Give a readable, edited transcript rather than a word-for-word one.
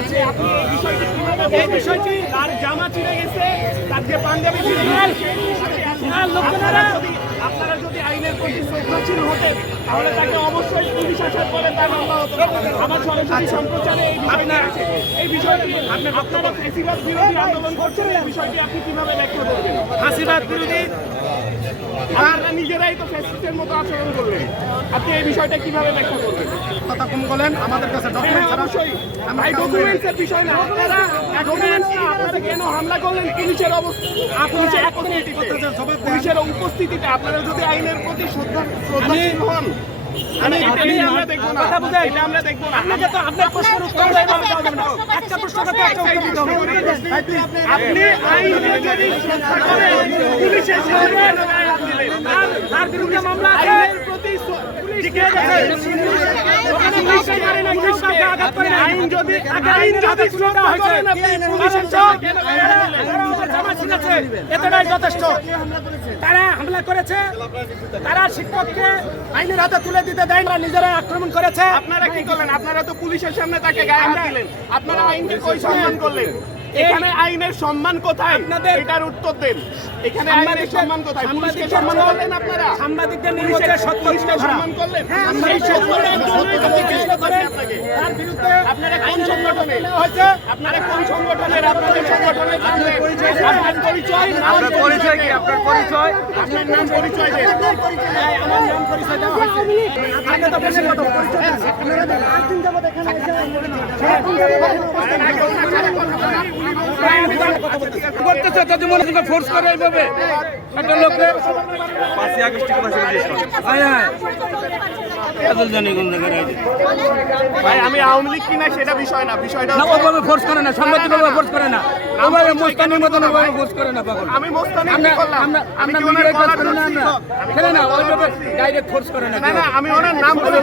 আছে, আপনি এই বিষয়টি তার জামা ছিঁড়ে গেছে, তার যে পাঞ্জাবি ছিঁড়ে গেছে, আপনারা যদি আইনের প্রতি শ্রদ্ধাশীল হতেন তাহলে তাকে অবশ্যই পুলিশ আসার পরে তার মামলা হতো। আমার সরাসরি সম্প্রচারে এই বিষয়টি আপনারা ফ্যাসিবাদ বিরোধী আন্দোলন করছেন, এই বিষয়টি আপনি কিভাবে ব্যাখ্যা করবেন? ফাঁসিবাদ বিরোধী আপনারা নিজেরাই তো ফ্যাসিস্টের মতো আচরণ করলেন, আপনি এই বিষয়টা কিভাবে ব্যাখ্যা করবেন? কথা কম বলেন, আমাদের কাছে ডকুমেন্ট ছাড়া অবশ্যই ভাই ডকুমেন্টসের বিষয় না, আপনারা আপনারা কেন হামলা করলেন পুলিশের পুলিশের উপস্থিতিতে? আপনারা যদি আইনের প্রতি শ্রদ্ধাশীল হন, আমরা দেখবো না, আমরা দেখবো না। আপনাকে তো আপনার প্রশ্নের উত্তর দেওয়া যাবে না। একটা প্রশ্ন করতে একটা উত্তর দিতে হবে। আপনি আইনে যদি শ্রদ্ধা করেন, পুলিশের সামনে তার বিরুদ্ধে মামলা আছে। আইনের প্রতি আইন যদি শ্রদ্ধা করেন, আপনি পুলিশের সামনে এতটাই যথেষ্ট। তারা হামলা করেছে, তারা শিক্ষককে আইনের হাতে তুলে দিতে দেয় না, নিজেরা আক্রমণ করেছে। আপনারা কি করলেন? আপনারা তো পুলিশের সামনে তাকে গায়ে হাত দিলেন, আপনারা আইনকে কই সম্মান করলেন? এখানে আইনের সম্মান কোথায়? এটার উত্তর দেন। এখানে আইনের সম্মান কোথায়? পুলিশকে সম্মান করলেন আপনারা? সাংবাদিকদের নির্বাচনে পুলিশকে সম্মান করলেন? সেই তার বিরুদ্ধে আপনারা কোন সংগঠনে হয়েছে? আপনারা কোন সংগঠনের? আপনাদের সংগঠনের আপনার পরিচয়, আপনার পরিচয় কি? আপনার পরিচয়, আপনার নাম পরিচয় দেন। আমার নাম পরিচয় দেওয়া হয়েছে। আগে তো বেশি কথা পরিচয় দেন। করতেছে যদি মনে হয় ফোর্স করে এইভাবে একটা লোককে 5ই আগস্ট থেকে ফাঁসি দিয়েছিল। ভাই আমি আওয়ামী লীগ কিনা সেটা বিষয় না, বিষয়টা না ওভাবে ফোর্স করে না, সাংবাদিক ওভাবে ফোর্স করে না, ওভাবে মোস্তানির মতন ওভাবে ফোর্স করে না পাগল। আমি মোস্তানি আমরা কি করলাম? আমরা আমি আমরা কি ওনার মিডিয়ায় কাজ কলার করি না, ধরছি? আমরা খেলে না ওইভাবে ডাইরেক্ট ফোর্স করে না। না না, আমি ওনার নাম বলে